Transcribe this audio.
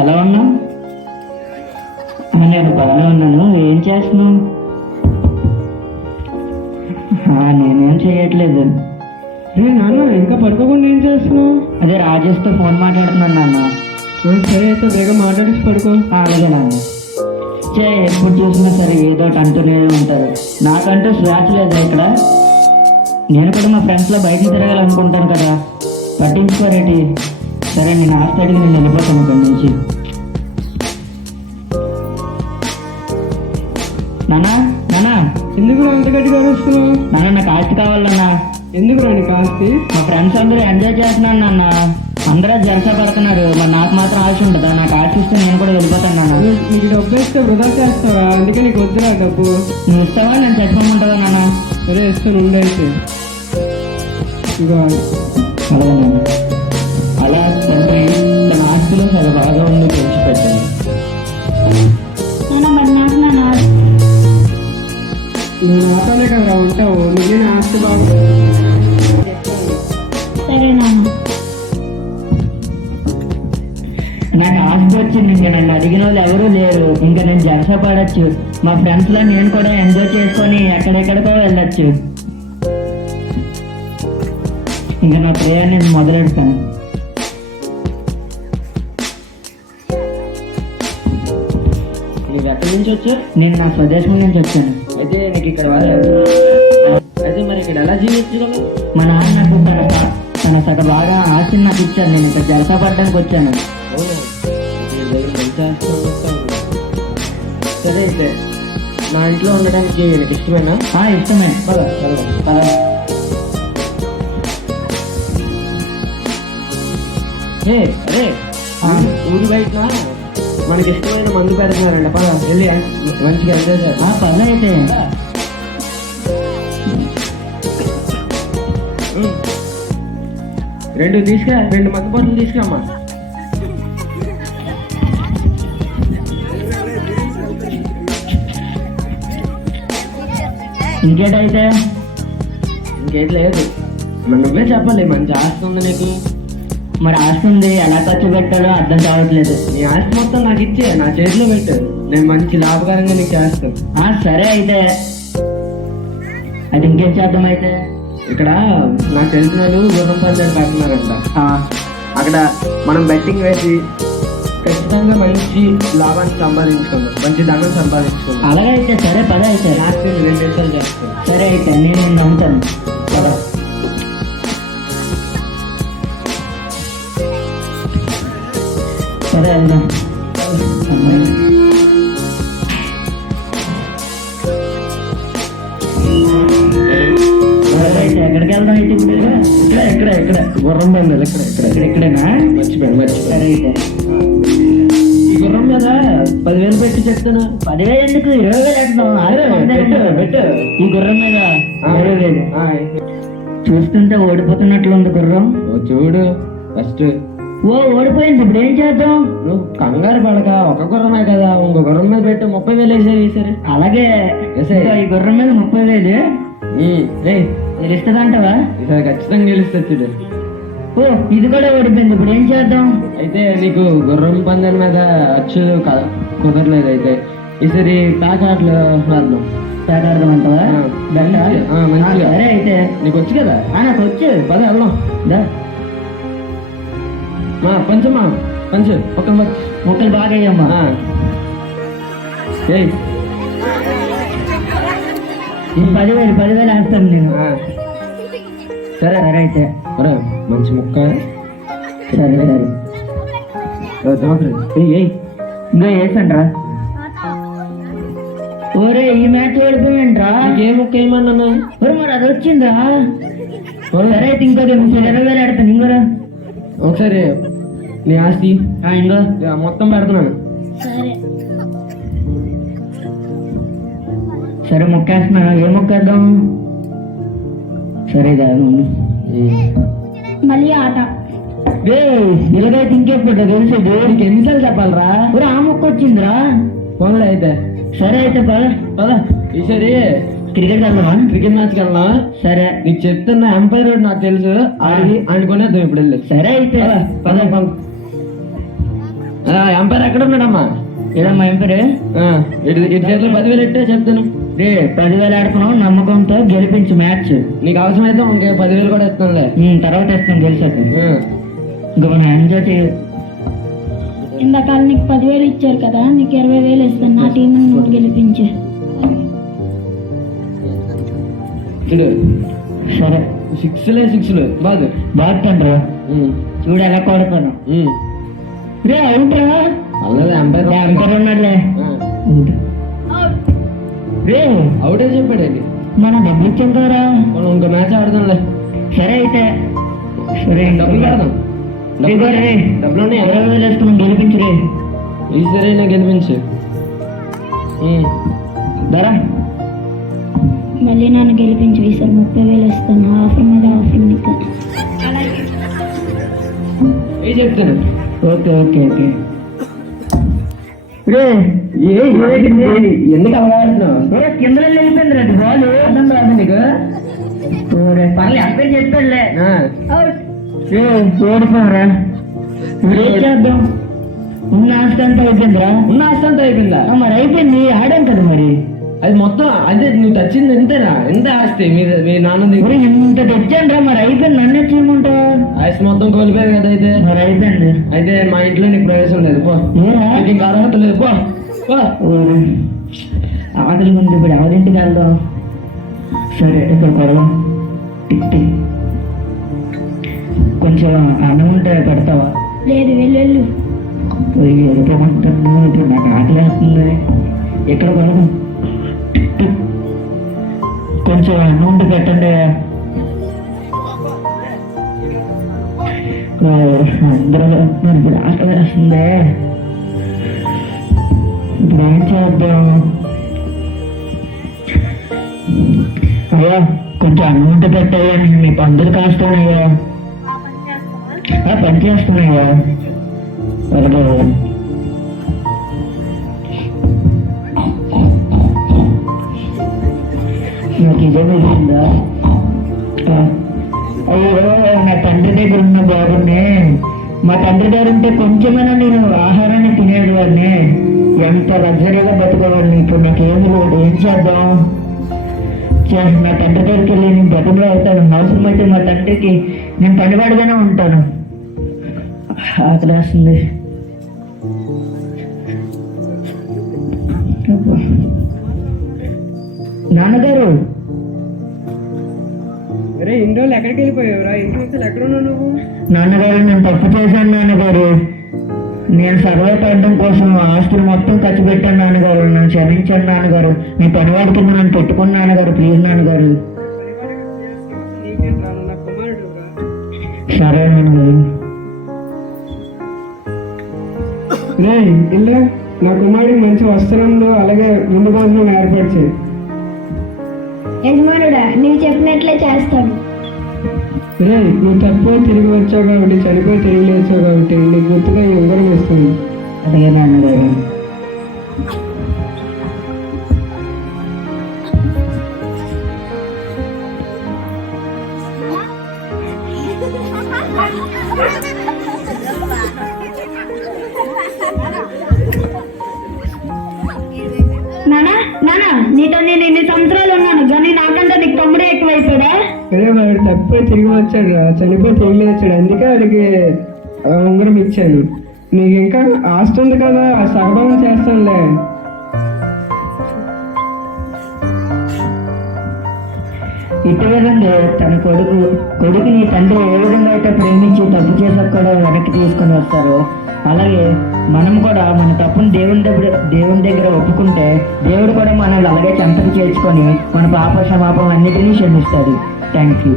ఎలా ఉన్నావు? నేను బాగానే ఉన్నాను. ఏం చేస్తున్నావు? నేనేం చేయట్లేదు. నాన్న ఇంకా పడుకోకుండా ఏం చేస్తున్నావు? అదే రాజేష్తో ఫోన్ మాట్లాడుతున్నాను నాన్న. సరే అయితే వేగం మాట్లాడేసి పడుకో. అలాగే నాన్న. ఎప్పుడు చూసినా సరే ఏదో ఒకటి అంటూనే ఉంటారు. నాకంటూ స్వేచ్ఛ లేదా ఇక్కడ? నేను కూడా మా ఫ్రెండ్స్లో బయటకు తిరగాలనుకుంటాను కదా, పట్టించుకోరేటి? సరే నేను ఆస్తి అడిగి నేను వెళ్ళిపోతాను ఇక్కడి నుంచి. నానా నానా, ఎందుకు అంత గట్టిగా అరుస్తున్నావు? నాన్న నాకు ఆస్తి కావాలన్నా. ఎందుకు రాని ఆస్తి? మా ఫ్రెండ్స్ అందరూ ఎంజాయ్ చేస్తున్నాను నాన్న. అందరూ జలసా పడుతున్నారు. మరి నాకు మాత్రం ఆశ ఉంటుందా? నాకు ఆశ ఇస్తే నేను కూడా వెళ్ళిపోతాను నాన్న. నీకు డబ్బు ఇస్తే వృధా చేస్తావా? అందుకే నీకు వద్దురా డబ్బు. నువ్వు ఇస్తావా? నేను చచ్చిపోమంటావా నాన్న? సరే ఇస్తాను, ఉండైతే ఇగో. అలాగే నాన్న. అలా తండ్రి తన ఆస్తిలో చాలా బాగా ఉంది తెచ్చిపెట్టాను. నువ్వు నాతోనే కదా ఉంటావు, నువ్వే నా ఆస్తి బాగా. సరే నాన్న. నాకు ఆస్తి వచ్చింది. ఇంకా నన్ను అడిగిన వాళ్ళు ఎవరూ లేరు. ఇంకా నేను జలసా పడచ్చు. మా ఫ్రెండ్స్లో నేను కూడా ఎంజాయ్ చేసుకొని ఎక్కడెక్కడికో వెళ్ళొచ్చు. ఇంకా నా ప్రయాణం నేను మొదలెడతాను. నువ్వు ఎక్కడి నుంచి వచ్చావు? నేను నా స్వదేశం నుంచి వచ్చాను. అయితే నీకు ఇక్కడ వాళ్ళు అయితే మరి ఇక్కడ ఎలా జీవించగలవు? మా నాన్న నాకు తన సగ బాగా ఆస్తిని నాకు ఇచ్చాను. నేను ఇక్కడ జలసా పడడానికి వచ్చాను. సరే అయితే నా ఇంట్లో ఉండడానికి నీకు ఇష్టమేనా? ఇష్టమే. పద. అరే ఊరి బయట మనకి ఇష్టమైన మందు పెడుతున్నారండి. పద వెళ్ళి మంచిగా ఎంజాయ్ చేయాలి. పద అయితే. రెండు మందు బాటలు తీసుకురమ్మా. ఇంకేటైతే? ఇంకేం లేదు, మరి నువ్వే చెప్పాలి. మంచి ఆస్తి ఉంది నీకు. మరి ఆస్తి ఉంది, ఎలా ఖర్చు పెట్టాలో అర్థం కావట్లేదు. నీ ఆస్తి మొత్తం నాకు ఇచ్చే నా చేతిలో పెట్టు, నేను మంచి లాభకరంగా నీకు చేస్తాను. సరే అయితే. అది ఇంకేం చేద్దాం అయితే? ఇక్కడ నాకు తెలిసిన వాళ్ళు గుర్రం పందాలు పెడుతున్నారంట. అక్కడ మనం బెట్టింగ్ వేసి ఖచ్చితంగా మంచి లాభాన్ని సంపాదించుకుందాం, మంచి ధనం సంపాదించుకుందాం. అలాగే అయితే. సరే పద అయితే. ఆస్తి 2 నిమిషాలు చేస్తాను. సరే అయితే, నేను నమ్ముతాను. పద. సరే వెళ్దాం. ఎక్కడికి వెళ్దాం అయితే? ఇక్కడ గుర్రం పందాలు ఇక్కడేనా? మర్చిపోయాను. సరే అయితే. ఈ గుర్రం మీద 10,000 పెట్టి చెప్తాను. 10,000 ఎందుకు? 20,000 వేద్దాం. పెట్టు. ఈ గుర్రం మీద 20,000. చూస్తుంటే ఓడిపోతున్నట్లు ఉంది గుర్రం. చూడు ఫస్ట్. ఓడిపోయింది. ఇప్పుడు ఏం చేద్దాం? నువ్వు కంగారు పడక, ఒక గుర్రమే కదా, ఇంకో గుర్రం మీద పెట్టు. 30,000 వేసారు ఈసారి. అలాగే. ఈ గుర్రం మీద 30,000 గెలుస్తుందంటవా? ఈసారి ఖచ్చితంగా గెలుస్తుంది చూడు. ఇది కూడా ఓడిపోయింది. ఇప్పుడు ఏం చేద్దాం? అయితే నీకు గుర్రం పందెం మీద అచ్చు కుదరలేదు. అయితే ఈసారి ప్యాకాట్లు ఆడదాం. ప్యాకాడదాం అంటావా? మంచిగా. సరే అయితే. నీకు వచ్చు కదా? నాకు వచ్చు. పద వెళ్దాం. పంచమ్మా పంచు ఒక ముక్కలు బాగా అయ్యమ్మా. 10,000 వేస్తాను నేను. సరే అయితే. మంచి ముక్క. సరే. ఇంకా వేసండ్రా. ఓరే, ఈ మ్యాచ్ ఓడిపోయింట్రా. ఏ ముక్క ఏమన్నా? మరి అది వచ్చిందా? సరే అయితే ఇంకో 20,000 ఆడతాను. ఇంకోరా ఒకసారి నీ ఆస్తి ఇంకో మొత్తం పెడుతున్నాను. సరే మొక్కేస్తున్నా. ఏ మొక్కేద్దాం? సరే మళ్ళీ ఆట. ఇలాగైతే ఇంకెప్పుడు తెలిసేది? నీకు ఎన్నిసార్లు చెప్పాలరా? ఆ మొక్క వచ్చిందిరా. ఫోన్లో అయితే. సరే అయితే పద. ఈసారి క్రికెట్ వెళ్దామా? క్రికెట్ మ్యాచ్కి వెళ్దామా? సరే. నీకు చెప్తున్నా, ఎంపైర్ నాకు తెలుసు, ఆడి అనుకునేద్దాం ఇప్పుడు వెళ్ళి. సరే అయితే పద. ఎంపైర్ ఎక్కడ ఉన్నాడమ్మా? ఏదమ్మా ఏం పేరు? ఇటు చేతిలో 10,000 ఇట్టే చెప్తాను. రే 10,000 ఆడుకున్నావు, నమ్మకంతో గెలిపించు మ్యాచ్. నీకు అవసరమైతే ఇంకే 10,000 కూడా ఇస్తానులే. తర్వాత ఇస్తాం గెలిచాక. ఇంకా మనం ఎంజాయ్ చేయ. ఇందాక నీకు 10,000 ఇచ్చారు కదా, నీకు 20,000 ఇస్తాను. నా టీం నువ్వు గెలిపించు. చూడు సరే, 6 బాగు బాగుంటాను. చూడు ఎలా కొడతాను. రే అవుట్రా, అల్లదే ఎంపైర్ ఎంపైర్ ఉన్నాడులే. రే అవుటే చెప్పాడండి. మన డబ్బులు ఇచ్చాం కదరా, మనం ఇంకో మ్యాచ్ ఆడదాంలే. సరే అయితే. సరే డబ్బులు పెడదాం. డబ్బులు ఉన్నాయి. 20,000 వేసుకున్నాం, గెలిపించు రే. ఈసారి నాకు గెలిపించు. ధరా మళ్ళీ నన్ను గెలిపించు. ఈసారి 30,000 ఇస్తాను. ఆఫర్ మీద ఆఫర్ నీకు. ఏ చెప్తాను. Okay okay okay. రే ఎందుకు అవగాడుతున్నావు? కింద వెళ్ళిపోయింది రండి బాల్. అర్థం రాదు నీకు? పర్లే అక్కడ చెప్పాడులే. ఓడిపోరా. ఏం చేద్దాం? ఉన్న ఆస్తి అంతా అయిపోయిందిరా. ఉన్న ఆస్తి అంతా అయిపోయిందా? మరి అయిపోయింది, ఆడాం కదా మరి. అది మొత్తం అదే నువ్వు తెచ్చింది ఎంతేనా? ఎంత ఆస్తి మీ నాన్నది? ఇంత తెచ్చాను రా, మరి అయిపోయింది. నన్ను చేయమంటావు? ఆస్తి మొత్తం కోల్పోయావు కదా. అయితే మరి అయిపోయింది. అయితే మా ఇంట్లో నీకు ప్రవేశం లేదు. పో, ఇంకా అర్హత లేదు. పో. ఆకలి ఉంది, ఇప్పుడు ఎవరింటికి వెళ్దాం? సరే ఇక్కడ కొడదాం. Tick tick. కొంచెం అన్నం ఉంటే పెడతావా? లేదు, వెళ్ళు. వెళ్ళిపోమంటాను. ఇప్పుడు నాకు ఆకలి వేస్తుంది. ఎక్కడ కొడదాం? Tick tick. కొంచెం అన్నం ఉంటే పెట్టండి. అందరూ ఇప్పుడు ఆకలి వేస్తుంది. ఇప్పుడు ఏం చేద్దాం? అయ్యా కొంచెం అన్నం ఉంటే పెట్టాయా, మీ పందులు కాస్తానయ్యా. పని చేస్తున్నాయ్యా. అలాగే నాకు ఇదే తెలిసిందా? అయ్యో నా తండ్రి దగ్గర ఉన్న బాబుని, మా తండ్రి దగ్గర ఉంటే కొంచెమైనా నేను ఆహారాన్ని తినేవాడిని, ఎంత లగ్జరీగా బతుకోవాడిని. ఇప్పుడు నాకేమి లేదు, ఏం చేద్దాం? నా తండ్రి దగ్గరికి వెళ్ళి నేను బతుకులో అవుతాను. అవసరం అయితే మా తండ్రికి నేను పనివాడిగానే ఉంటాను. ఆకలేస్తుంది. నాన్నగారు, అరే ఇన్ని రోజులు ఎక్కడికి వెళ్ళిపోయావురా? ఇంటి ఎక్కడ ఉన్నావు నువ్వు? నాన్నగారు నేను తప్పు చేశాను నాన్నగారు. నేను సర్వే పడడం కోసం ఆస్తులు మొత్తం ఖర్చు పెట్టాను నాన్నగారు. నన్ను క్షమించాను నాన్నగారు. మీ పనివాడి కింద నన్ను పెట్టుకుని నాన్నగారు, ప్లీజ్ నాన్నగారు. సరే నాన్నగారు. ఇలా నా కుమారుడికి మంచి వస్త్రంలో అలాగే ముందు భోజనం ఏర్పరిచే. యజమానుడా, నీవు చెప్పినట్లే చేస్తాను. రే నువ్వు తప్పిపోయి తిరిగి వచ్చావు కాబట్టి, చనిపోయి తిరిగి లేచావు కాబట్టి నీకు గుర్తుగా ఈ ఉంగరం ఇస్తుంది. అలాగే నాన్నగారు. నానా నీతో నేను ఎన్ని సంవత్సరాలు ఉన్నాను కానీ నాకంటే నీకు తమ్ముడే ఎక్కువైపోయా. అదే వాడు తప్పిపోయి తిరిగి వచ్చాడు రా, చనిపోయి తిరిగి లేచాడు. అందుకే వాడికి ఉంగరం ఇచ్చాను. నీకు ఇంకా ఆస్తి ఉంది కదా, సగభాగం చేస్తానులే. ఇటు విధంగా తన కొడుకుని తండ్రి ఏ విధంగా అయితే ప్రేమించి తప్పు చేసాక కూడా వెనక్కి తీసుకొని వస్తారో, అలాగే మనం కూడా మన తప్పును దేవుని దగ్గర ఒప్పుకుంటే దేవుడు కూడా మనల్ని అలాగే చెంతకు చేర్చుకొని మన పాప క్షమాపణ అన్నిటినీ క్షమిస్తాడు. Thank you.